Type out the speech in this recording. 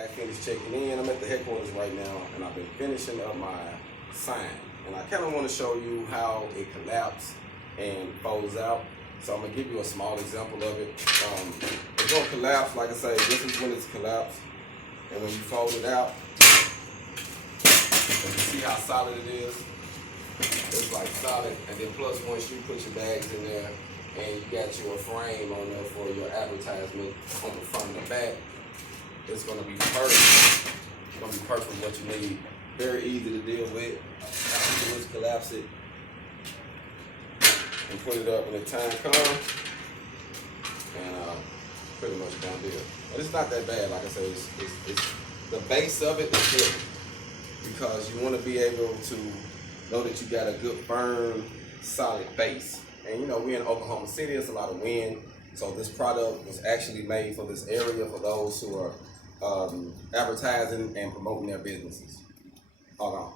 I finished checking in. I'm at the headquarters right now, and I've been finishing up my sign. And I kind of want to show you how it collapses and folds out. So I'm gonna give you a small example of it. It's gonna collapse, like I say, this is when it's collapsed. And when you fold it out, you can see how solid it is. It's like solid. And then plus once you put your bags in there and you got your frame on there for your advertisement on the front and the back, it's gonna be perfect. It's gonna be perfect what you need. Very easy to deal with. All you do is collapse it and put it up when the time comes, and pretty much done deal. But it's not that bad. Like I said, it's the base of it is good because you want to be able to know that you got a good, firm, solid base. And you know, we're in Oklahoma City. It's a lot of wind, so this product was actually made for this area for those who are advertising and promoting their businesses. HogOn.